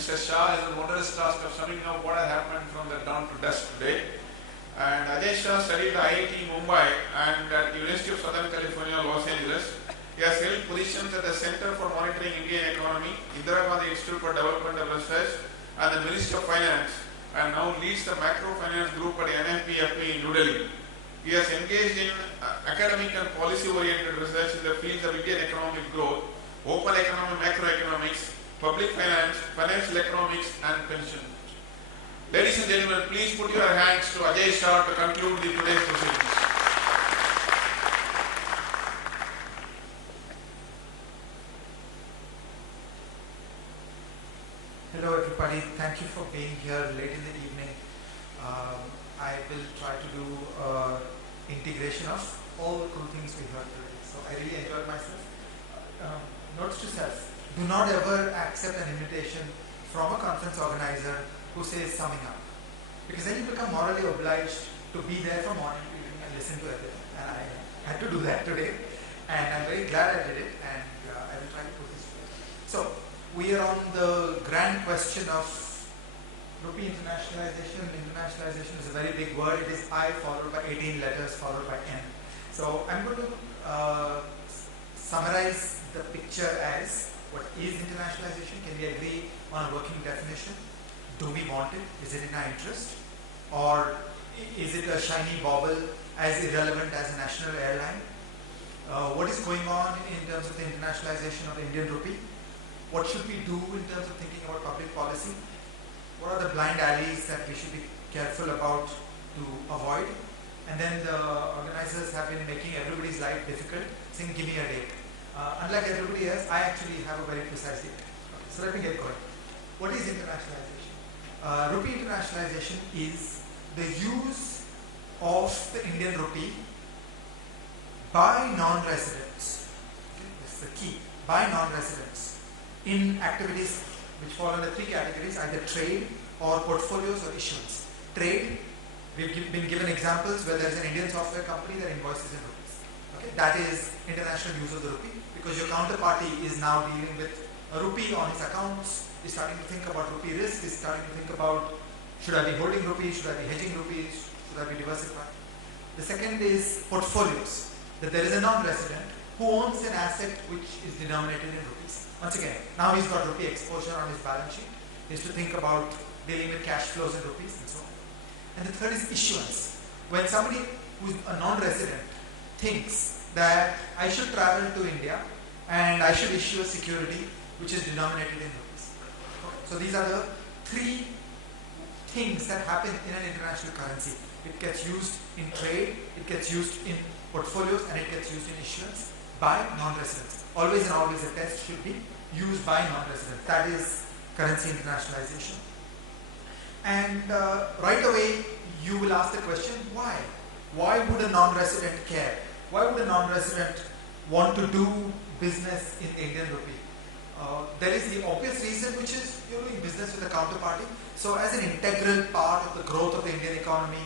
Mr. Shah has the modest task of summing up what has happened from the dawn to dusk today. And Ajay Shah studied at IIT Mumbai and at University of Southern California, Los Angeles. He has held positions at the Center for Monitoring Indian Economy, Indira Gandhi Institute for Developmental Research, and the Ministry of Finance, and now leads the macro finance group at NFPFP in New Delhi. He has engaged in academic and policy-oriented research in the fields of Indian economic growth, open economy, macroeconomics, public finance, financial economics, and pension. Ladies and gentlemen, please put your hands to Ajay Shah to conclude the today's proceedings. Hello everybody, thank you for being here late in the evening. I will try to do integration of all the cool things we heard today. So I really enjoyed myself. Notes to self, do not ever accept an invitation from a conference organizer who says summing up. Because then you become morally obliged to be there from morning to evening and listen to everything. And I had to do that today. And I'm very glad I did it, and I will try to put this together. So, we are on the grand question of rupee internationalization. Internationalization is a very big word. It is I followed by 18 letters followed by N. So I'm going to summarize the picture as what is internationalization? Can we agree on a working definition? Do we want it? Is it in our interest? Or is it a shiny bauble as irrelevant as a national airline? What is going on in terms of the internationalization of the Indian rupee? What should we do in terms of thinking about public policy? What are the blind alleys that we should be careful about to avoid? And then the organizers have been making everybody's life difficult, saying, give me a date. Unlike everybody else, I actually have a very precise date. Okay, so let me get going. What is internationalization? Rupee internationalization is the use of the Indian rupee by non-residents. Okay, this is the key. By non-residents in activities which fall under three categories, either trade or portfolios or issuance. Trade, we've been given examples where there's an Indian software company that invoices in rupees. Okay, that is international use of the rupee, because your counterparty is now dealing with a rupee on his accounts, is starting to think about rupee risk, is starting to think about, should I be holding rupees, should I be hedging rupees, should I be diversifying? The second is portfolios, that there is a non-resident who owns an asset which is denominated in rupees. Once again, now he's got rupee exposure on his balance sheet. He has to think about dealing with cash flows in rupees and so on. And the third is issuance. When somebody who's a non-resident thinks that I should travel to India and I should issue a security which is denominated in rupees. So these are the three things that happen in an international currency. It gets used in trade, it gets used in portfolios, and it gets used in issuance by non-residents. Always and always a test should be used by non-residents. That is currency internationalization. And right away you will ask the question, why? Why would a non-resident care? Why would a non-resident want to do business in the Indian rupee? There is the obvious reason, which is you're doing business with a counterparty. So as an integral part of the growth of the Indian economy,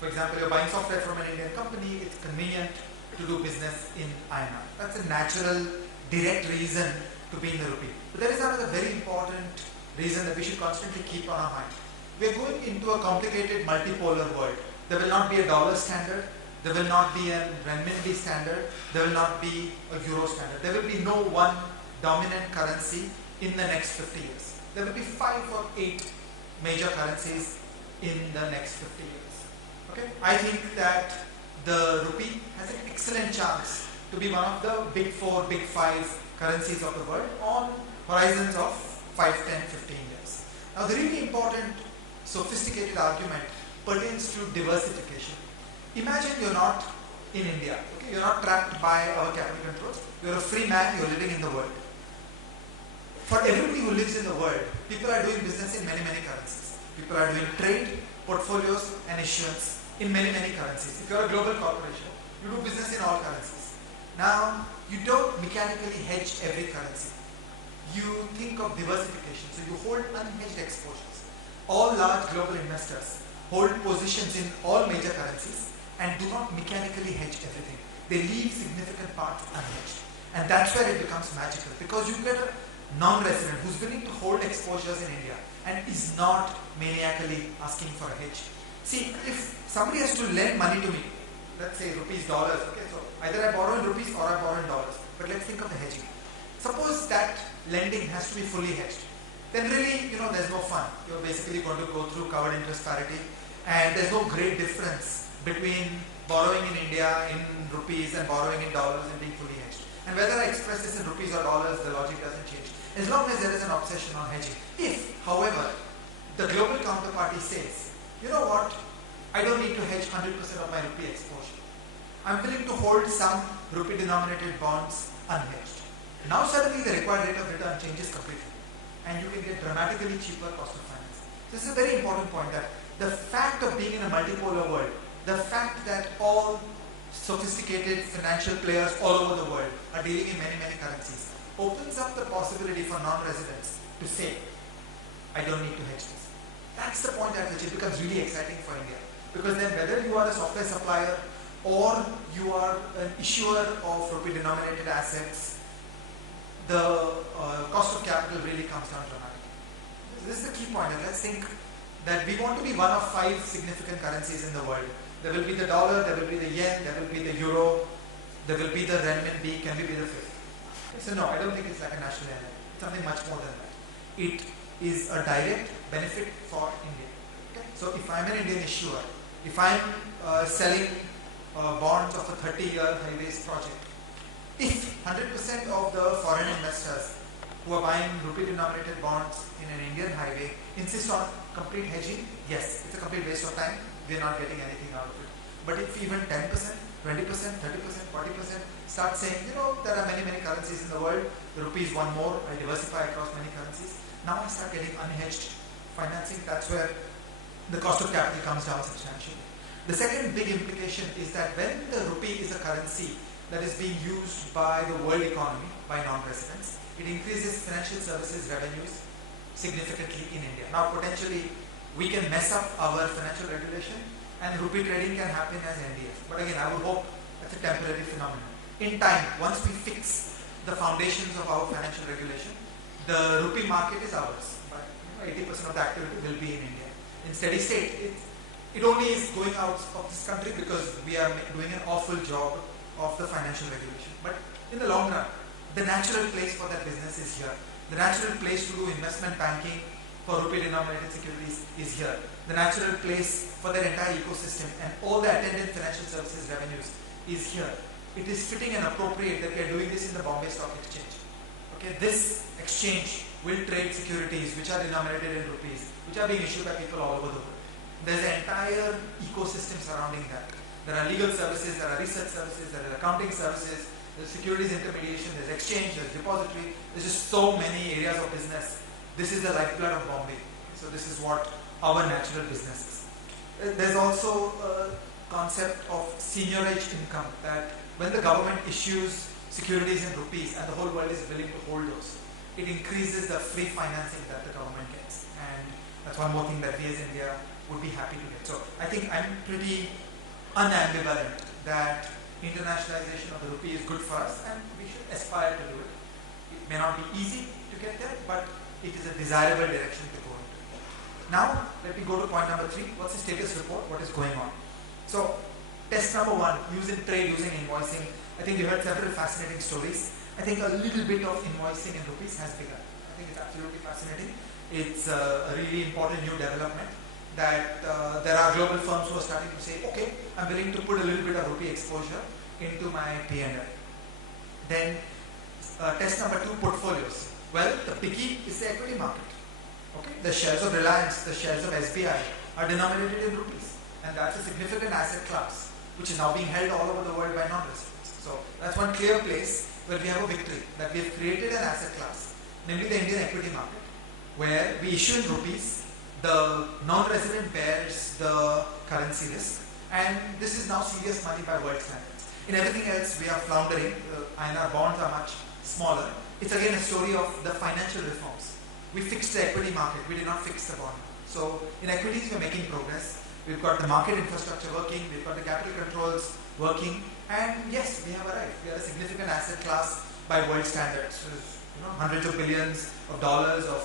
for example, you're buying software from an Indian company, it's convenient to do business in INR. That's a natural, direct reason to be in the rupee. But there is another very important reason that we should constantly keep on our mind. We are going into a complicated multipolar world. There will not be a dollar standard, there will not be a renminbi standard, there will not be a euro standard. There will be no one dominant currency in the next 50 years. There will be 5 or 8 major currencies in the next 50 years. Okay? I think that the rupee has an excellent chance to be one of the big 4, big 5 currencies of the world on horizons of 5, 10, 15 years. Now the really important sophisticated argument pertains to diversification. Imagine you're not in India, okay? You're not trapped by our capital controls. You're a free man, you're living in the world. For everybody who lives in the world, people are doing business in many, many currencies. People are doing trade, portfolios, and issuance in many, many currencies. If you're a global corporation, you do business in all currencies. Now, you don't mechanically hedge every currency. You think of diversification. So you hold unhedged exposures. All large global investors hold positions in all major currencies and do not mechanically hedge everything. They leave significant parts unhedged. And that's where it becomes magical, because you get a non-resident who's willing to hold exposures in India and is not maniacally asking for a hedge. See, if somebody has to lend money to me, let's say rupees, dollars, okay, so either I borrow in rupees or I borrow in dollars, but let's think of the hedging. Suppose that lending has to be fully hedged, then really, there's no fun. You're basically going to go through covered interest parity, and there's no great difference between borrowing in India in rupees and borrowing in dollars and being fully hedged. And whether I express this in rupees or dollars, the logic doesn't change, as long as there is an obsession on hedging. If, however, the global counterparty says, you know what, I don't need to hedge 100% of my rupee exposure. I'm willing to hold some rupee denominated bonds unhedged. Now suddenly the required rate of return changes completely, and you can get dramatically cheaper cost of finance. This is a very important point, that the fact of being in a multipolar world, the fact that all sophisticated financial players all over the world are dealing in many, many currencies, opens up the possibility for non-residents to say, I don't need to hedge this. That's the point at which it becomes really exciting for India. Because then whether you are a software supplier or you are an issuer of rupee denominated assets, the cost of capital really comes down dramatically. This is the key point, and let's think that we want to be one of 5 significant currencies in the world. There will be the dollar, there will be the yen, there will be the euro, there will be the renminbi. Can we be the 5th? So no, I don't think it's like a national airline. It's something much more than that. It is a direct benefit for India. Okay? So if I'm an Indian issuer, if I'm selling bonds of a 30-year highways project, if 100% of the foreign investors who are buying rupee-denominated bonds in an Indian highway insist on complete hedging, yes, it's a complete waste of time. We're not getting anything out of it. But if even 10%, 20%, 30%, 40% start saying, there are many, many currencies in the world, the rupee is one more, I diversify across many currencies, now I start getting unhedged financing. That's where the cost of capital comes down substantially. The second big implication is that when the rupee is a currency that is being used by the world economy, by non-residents, it increases financial services revenues significantly in India. Now potentially we can mess up our financial regulation and rupee trading can happen as NDF. But again, I would hope that's a temporary phenomenon. In time, once we fix the foundations of our financial regulation, the rupee market is ours. But 80% of the activity will be in India. In steady state, it only is going out of this country because we are doing an awful job of the financial regulation. But in the long run, the natural place for that business is here. The natural place to do investment banking for rupee-denominated securities is here. The natural place for their entire ecosystem and all the attendant financial services revenues is here. It is fitting and appropriate that we are doing this in the Bombay Stock Exchange. Okay, this exchange will trade securities which are denominated in rupees, which are being issued by people all over the world. There's an entire ecosystem surrounding that. There are legal services, there are research services, there are accounting services, there's securities intermediation, there's exchange, there's depository, there's just so many areas of business. This is the lifeblood of Bombay. So this is what our natural business is. There's also a concept of seigniorage income, that when the government issues securities in rupees and the whole world is willing to hold those, it increases the free financing that the government gets. And that's one more thing that we as India would be happy to get. So I think I'm pretty unambivalent that internationalization of the rupee is good for us and we should aspire to do it. It may not be easy to get there, but it is a desirable direction to go into. Now, let me go to point number 3. What's the status report? What is going on? So, test number 1, using trade, using invoicing. I think you heard several fascinating stories. I think a little bit of invoicing in rupees has begun. I think it's absolutely fascinating. It's a really important new development that there are global firms who are starting to say, okay, I'm willing to put a little bit of rupee exposure into my P&L. Then test number 2, portfolios. Well, the biggie is the equity market. Okay, the shares of Reliance, the shares of SBI are denominated in rupees, and that's a significant asset class which is now being held all over the world by non-residents. So that's one clear place where we have a victory, that we have created an asset class, namely the Indian equity market, where we issue in rupees, the non-resident bears the currency risk, and this is now serious money by world standards. In everything else, we are floundering. INR bonds are much smaller. It's again a story of the financial reforms. We fixed the equity market, we did not fix the bond. So in equities, we're making progress. We've got the market infrastructure working, we've got the capital controls working, and yes, we have arrived. We are a significant asset class by world standards. hundreds of billions of dollars of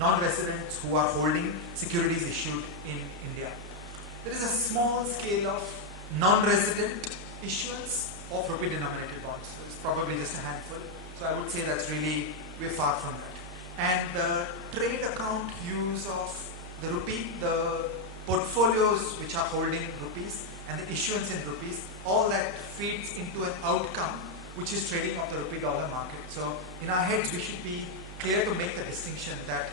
non-residents who are holding securities issued in India. There is a small scale of non-resident issuance of rupee-denominated bonds. So it's probably just a handful. So I would say that's really, we're far from that. And the trade account use of the rupee, the portfolios which are holding rupees, and the issuance in rupees, all that feeds into an outcome which is trading of the rupee dollar market. So in our heads we should be clear to make the distinction that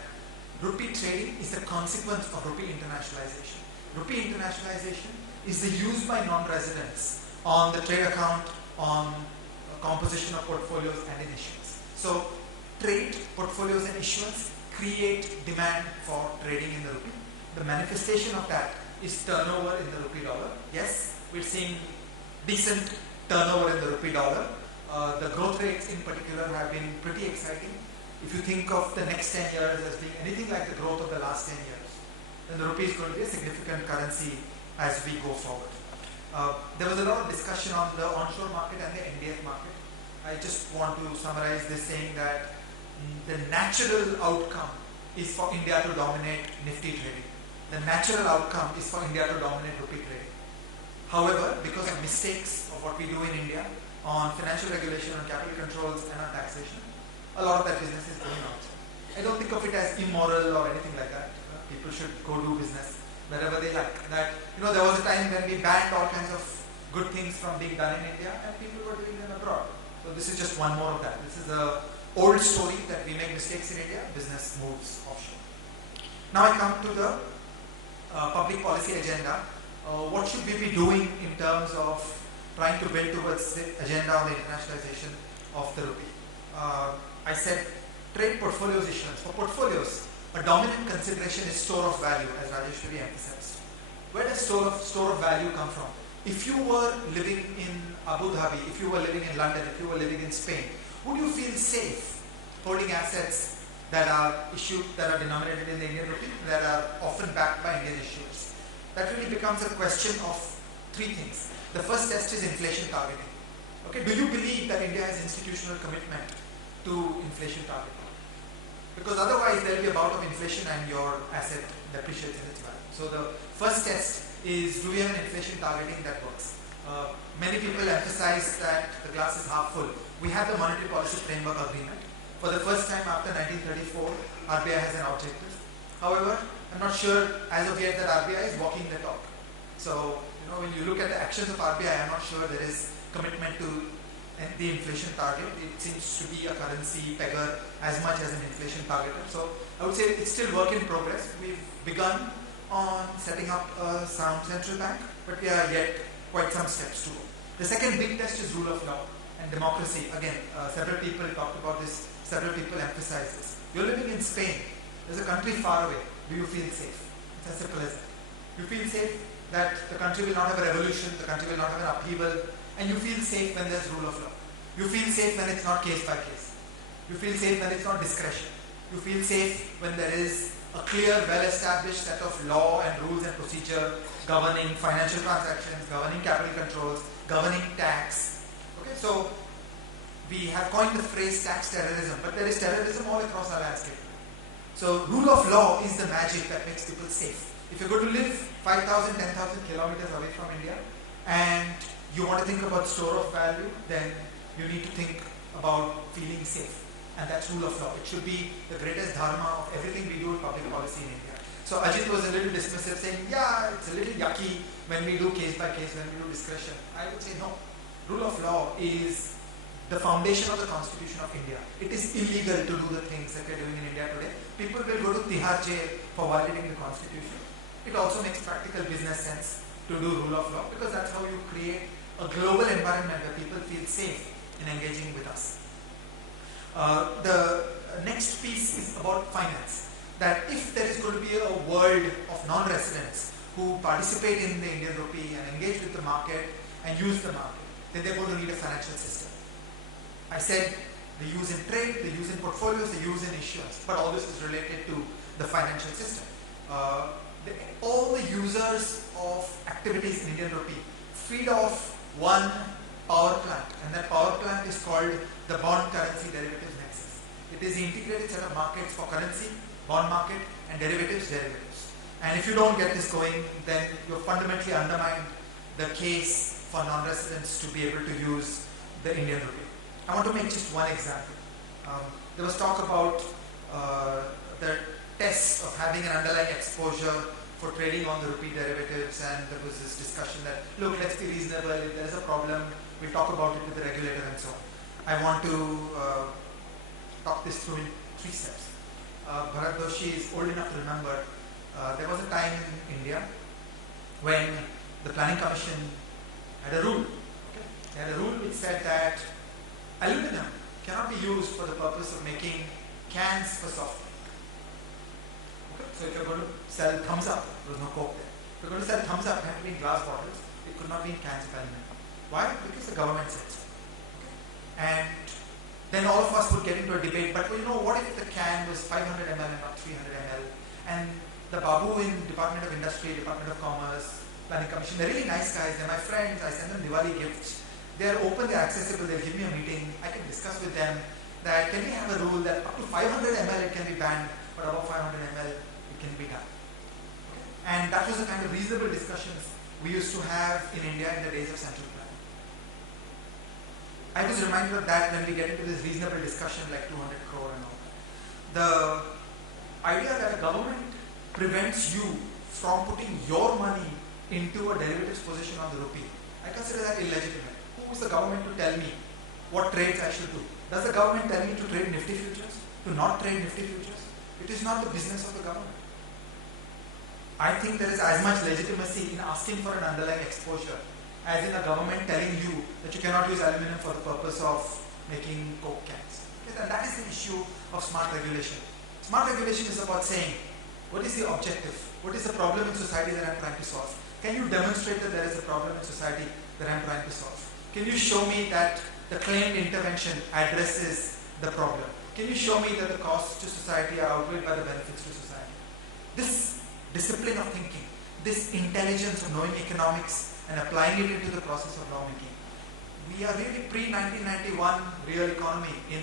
rupee trading is the consequence of rupee internationalization. Rupee internationalization is the use by non-residents on the trade account, on composition of portfolios and in issuance. So trade, portfolios and issuance create demand for trading in the rupee. The manifestation of that is turnover in the rupee dollar. Yes, we're seeing decent turnover in the rupee dollar. The growth rates in particular have been pretty exciting. If you think of the next 10 years as being anything like the growth of the last 10 years, then the rupee is going to be a significant currency as we go forward. There was a lot of discussion on the onshore market and the NDF market. I just want to summarize this saying that the natural outcome is for India to dominate Nifty trading. The natural outcome is for India to dominate rupee trading. However, because of mistakes of what we do in India on financial regulation, on capital controls and on taxation, a lot of that business is going out. I don't think of it as immoral or anything like that. People should go do business wherever they like. That, there was a time when we banned all kinds of good things from being done in India and people were doing them abroad. So this is just one more of that. This is the old story that we make mistakes in India, business moves offshore. Now I come to the public policy agenda. What should we be doing in terms of trying to build towards the agenda of the internationalization of the rupee? I said trade portfolios issuance. For portfolios, a dominant consideration is store of value, as Rajeshwari emphasized. Where does store of value come from? If you were living in Abu Dhabi, if you were living in London, if you were living in Spain, would you feel safe holding assets that are issued, that are denominated in the Indian rupee, that are often backed by Indian issuers? That really becomes a question of three things. The first test is inflation targeting. Okay, do you believe that India has institutional commitment to inflation targeting? Because otherwise there will be a bout of inflation and your asset depreciates in its value. So the first test is, do we have an inflation targeting that works? Many people emphasize that the glass is half full. We have the Monetary Policy Framework Agreement. For the first time after 1934, RBI has an objective. However, I'm not sure as of yet that RBI is walking the talk. So, when you look at the actions of RBI, I'm not sure there is commitment to the inflation target. It seems to be a currency pegger as much as an inflation targeter. So, I would say it's still work in progress. We've begun on setting up a sound central bank, but we are yet quite some steps to go. The second big test is rule of law and democracy. Again, several people talked about this, several people emphasized this. You're living in Spain, there's a country far away. Do you feel safe? It's as simple as that. You feel safe that the country will not have a revolution, the country will not have an upheaval, and you feel safe when there's rule of law. You feel safe when it's not case by case. You feel safe when it's not discretion. You feel safe when there is a clear, well-established set of law and rules and procedure governing financial transactions, governing capital controls, governing tax. Okay, so we have coined the phrase tax terrorism, but there is terrorism all across our landscape. So rule of law is the magic that makes people safe. If you're going to live 5,000, 10,000 kilometers away from India and you want to think about store of value, then you need to think about feeling safe. And that's rule of law. It should be the greatest dharma of everything we do in public policy in India. So Ajit was a little dismissive, saying, yeah, it's a little yucky when we do case by case, when we do discretion. I would say no. Rule of law is the foundation of the Constitution of India. It is illegal to do the things that we're doing in India today. People will go to Tihar jail for violating the Constitution. It also makes practical business sense to do rule of law, because that's how you create a global environment where people feel safe in engaging with us. The next piece is about finance. That if there is going to be a world of non-residents who participate in the Indian rupee and engage with the market and use the market, then they're going to need a financial system. I said the use in trade, the use in portfolios, the use in issuance, but all this is related to the financial system. All the users of activities in Indian rupee feed off one power plant, and that power plant is called the bond currency derivatives nexus. It is the integrated set of markets for currency, bond market, and derivatives. And if you don't get this going, then you've fundamentally undermined the case for non-residents to be able to use the Indian rupee. I want to make just one example. There was talk about the test of having an underlying exposure for trading on the rupee derivatives, and there was this discussion that, look, let's be reasonable, if there's a problem, we'll talk about it with the regulator and so on. I want to talk this through in 3 steps. Bharat Doshi is old enough to remember there was a time in India when the Planning Commission had a rule. Okay? They had a rule which said that aluminum cannot be used for the purpose of making cans for soft drink. Okay? So if you're going to sell Thumbs Up, there was no Coke there. If you're going to sell Thumbs Up, it had to be in glass bottles. It could not be in cans of aluminum. Why? Because the government said so. Okay? And then all of us would get into a debate, but well, what if the can was 500 ml and not 300 ml? And the Babu in Department of Industry, Department of Commerce, Planning Commission, they're really nice guys. They're my friends. I send them Diwali gifts. They're open, they're accessible. They'll give me a meeting. I can discuss with them that can we have a rule that up to 500 ml it can be banned, but above 500 ml it can be done. Okay? And that was the kind of reasonable discussions we used to have in India in the days of central planning. I was reminded of that when we get into this reasonable discussion like 200 crore and all that. The idea that a government prevents you from putting your money into a derivatives position on the rupee, I consider that illegitimate. Who is the government to tell me what trades I should do? Does the government tell me to trade Nifty futures? To not trade Nifty futures? It is not the business of the government. I think there is as much legitimacy in asking for an underlying exposure as in the government telling you that you cannot use aluminum for the purpose of making Coke cans. Okay? And that is the issue of smart regulation. Smart regulation is about saying, what is the objective? What is the problem in society that I'm trying to solve? Can you demonstrate that there is a problem in society that I'm trying to solve? Can you show me that the claimed intervention addresses the problem? Can you show me that the costs to society are outweighed by the benefits to society? This discipline of thinking, this intelligence of knowing economics and applying it into the process of lawmaking. We are really pre-1991 real economy in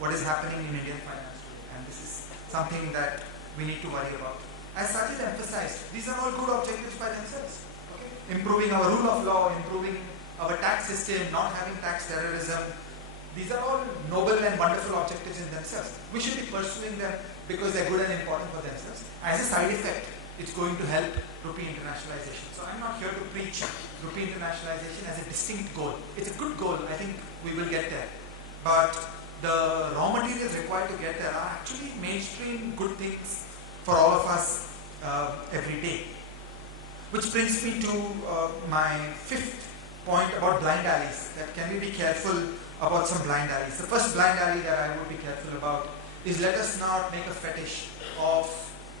what is happening in Indian finance today, and this is something that we need to worry about. As Sajid emphasized, these are all good objectives by themselves. Okay? Improving our rule of law, improving our tax system, not having tax terrorism. These are all noble and wonderful objectives in themselves. We should be pursuing them because they're good and important for themselves. As a side effect, it's going to help rupee internationalization. So I'm not here to preach rupee internationalization as a distinct goal. It's a good goal. I think we will get there. But the raw materials required to get there are actually mainstream good things for all of us every day. Which brings me to my 5th point about blind alleys. That can we be careful about some blind alleys? The first blind alley that I would be careful about is let us not make a fetish of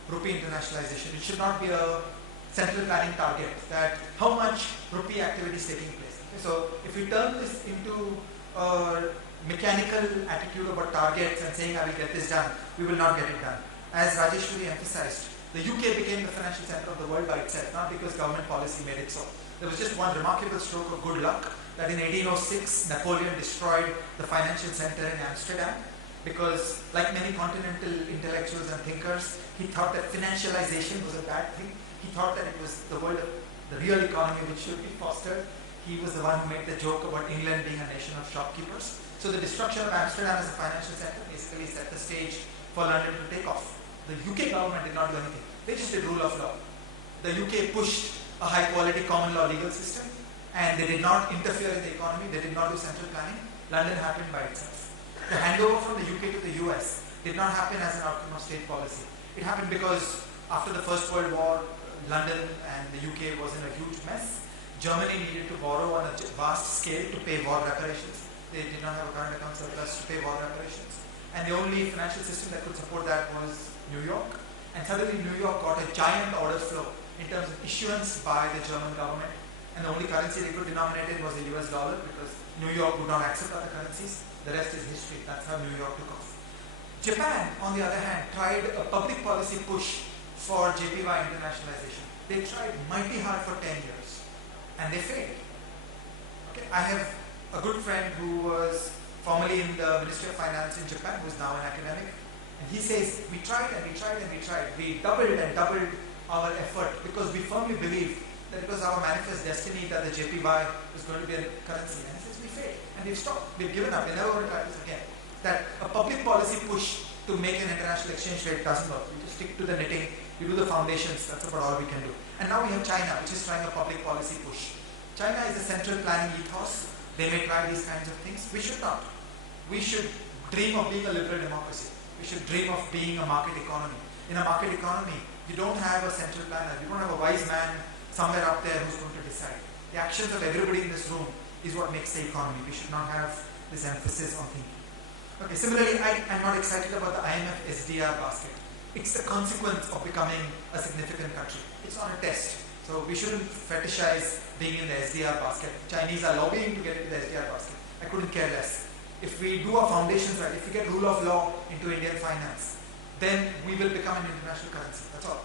rupee internationalization. It should not be a central planning target that how much rupee activity is taking place. Okay? So if we turn this into a mechanical attitude about targets and saying I will get this done, we will not get it done. As Rajeshwari emphasized, the UK became the financial center of the world by itself, not because government policy made it so. There was just one remarkable stroke of good luck that in 1806 Napoleon destroyed the financial center in Amsterdam because, like many continental intellectuals and thinkers, he thought that financialization was a bad thing. He thought that it was the world of the real economy which should be fostered. He was the one who made the joke about England being a nation of shopkeepers. So the destruction of Amsterdam as a financial center basically set the stage for London to take off. The UK government did not do anything. They just did rule of law. The UK pushed a high quality common law legal system and they did not interfere in the economy. They did not do central planning. London happened by itself. The handover from the UK to the US did not happen as an outcome of state policy. It happened because after the First World War, London and the UK was in a huge mess. Germany needed to borrow on a vast scale to pay war reparations. They did not have a current account surplus to pay war reparations. And the only financial system that could support that was New York. And suddenly New York got a giant order flow in terms of issuance by the German government. And the only currency they could denominate in was the US dollar because New York would not accept other currencies. The rest is history. That's how New York took off. Japan, on the other hand, tried a public policy push for JPY internationalization. They tried mighty hard for 10 years and they failed. Okay? I have a good friend who was formerly in the Ministry of Finance in Japan, who is now an academic. And he says, we tried and we tried and we tried. We doubled and doubled our effort because we firmly believe that it was our manifest destiny that the JPY was going to be a currency. And he says, we failed. And we've stopped. We've given up. We're never going to try this again. That a public policy push to make an international exchange rate doesn't work. You just stick to the knitting. You do the foundations. That's about all we can do. And now we have China, which is trying a public policy push. China is a central planning ethos. They may try these kinds of things. We should not. We should dream of being a liberal democracy. We should dream of being a market economy. In a market economy, you don't have a central planner. You don't have a wise man somewhere up there who's going to decide. The actions of everybody in this room is what makes the economy. We should not have this emphasis on thinking. Okay, similarly, I'm not excited about the IMF SDR basket. It's the consequence of becoming a significant country. It's not a test. So we shouldn't fetishize being in the SDR basket. Chinese are lobbying to get into the SDR basket. I couldn't care less. If we do our foundations right, if we get rule of law into Indian finance, then we will become an international currency. That's all.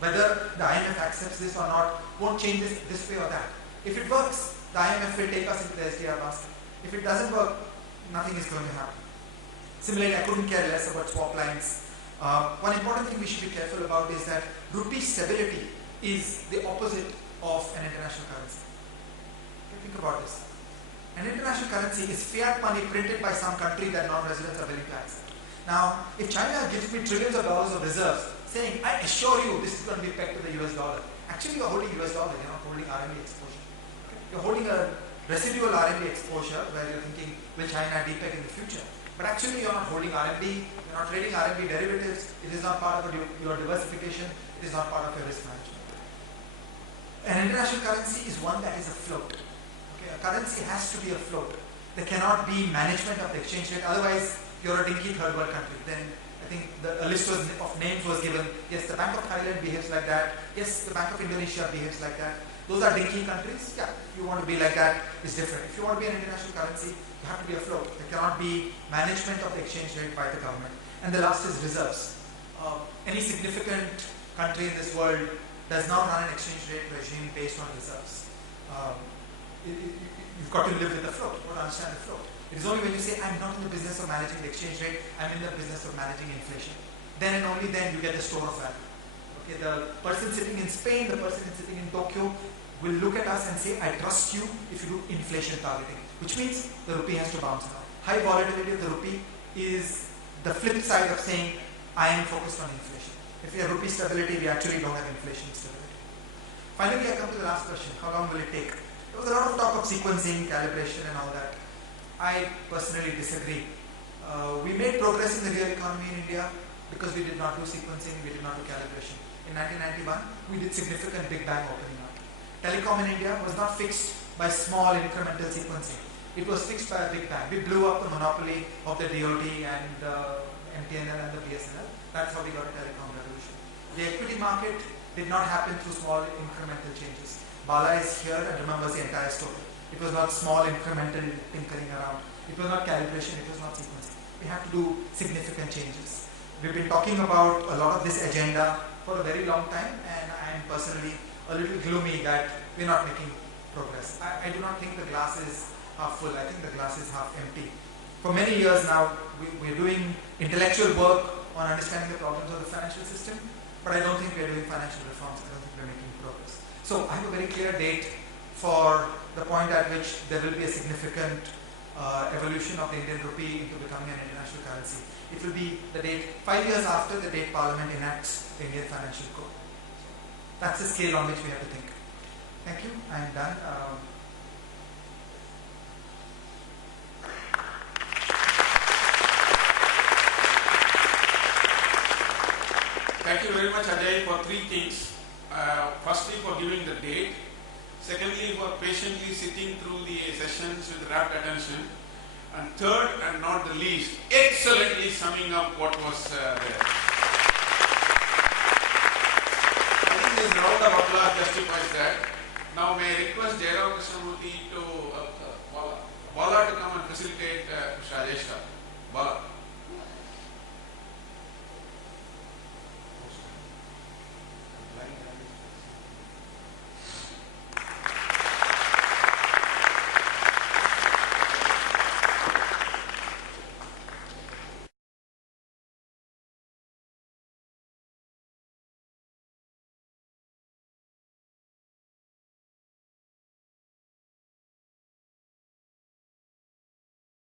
Whether the IMF accepts this or not won't change this way or that. If it works, the IMF will take us into the SDR basket. If it doesn't work, nothing is going to happen. Similarly, I couldn't care less about swap lines. One important thing we should be careful about is that rupee stability is the opposite of an international currency. Okay, think about this. An international currency is fiat money printed by some country that non-residents are willing to accept. Now, if China gives me trillions of dollars of reserves, saying, I assure you this is going to be pegged to the US dollar. Actually, you're holding US dollar, you're not holding RMB exposure. Okay? You're holding a residual RMB exposure where you're thinking, will China depeg in the future? But actually, you're not holding RMB, you're not trading RMB derivatives, it is not part of your diversification, it is not part of your risk management. An international currency is one that is afloat. Okay? A currency has to be afloat. There cannot be management of the exchange rate, otherwise you're a dinky third world country. Then I think a list of names was given. Yes, the Bank of Thailand behaves like that. Yes, the Bank of Indonesia behaves like that. Those are dinky countries. Yeah, if you want to be like that, it's different. If you want to be an international currency, you have to be afloat. There cannot be management of the exchange rate by the government. And the last is reserves. Any significant country in this world does not run an exchange rate regime based on reserves. You've got to live with the float, you've got to understand the float. It is only when you say, I'm not in the business of managing the exchange rate, I'm in the business of managing inflation. Then and only then you get the store of value. Okay, the person sitting in Spain, the person sitting in Tokyo will look at us and say, I trust you if you do inflation targeting, which means the rupee has to bounce around. High volatility of the rupee is the flip side of saying, I am focused on inflation. If we have rupee stability, we actually don't have inflation stability. Finally, I come to the last question. How long will it take? There was a lot of talk of sequencing, calibration and all that. I personally disagree. We made progress in the real economy in India because we did not do sequencing, we did not do calibration. In 1991, we did significant Big Bang opening up. Telecom in India was not fixed by small incremental sequencing. It was fixed by a Big Bang. We blew up the monopoly of the DoT and MTNL and the BSNL. That's how we got a telecom revolution. The equity market did not happen through small incremental changes. Bala is here and remembers the entire story. It was not small incremental tinkering around. It was not calibration, it was not sequencing. We have to do significant changes. We've been talking about a lot of this agenda for a very long time, and I am personally a little gloomy that we're not making progress. I do not think the glass is half full. I think the glass is half empty. For many years now, we're doing intellectual work on understanding the problems of the financial system, but I don't think we're doing financial reforms. I don't think we're making progress. So I have a very clear date for the point at which there will be a significant evolution of the Indian rupee into becoming an international currency. It will be the date 5 years after the date Parliament enacts the Indian Financial Code. That's the scale on which we have to think. Thank you. I am done. Thank you very much, Ajay, for three things. Firstly, for giving the date. Secondly, for patiently sitting through the sessions with rapt attention. And third, and not the least, excellently summing up what was there. I think this round of applause justifies that. Now, may I request Jairam Krishnamurthy to Bala to come and facilitate Mr. Rajesh. Bala.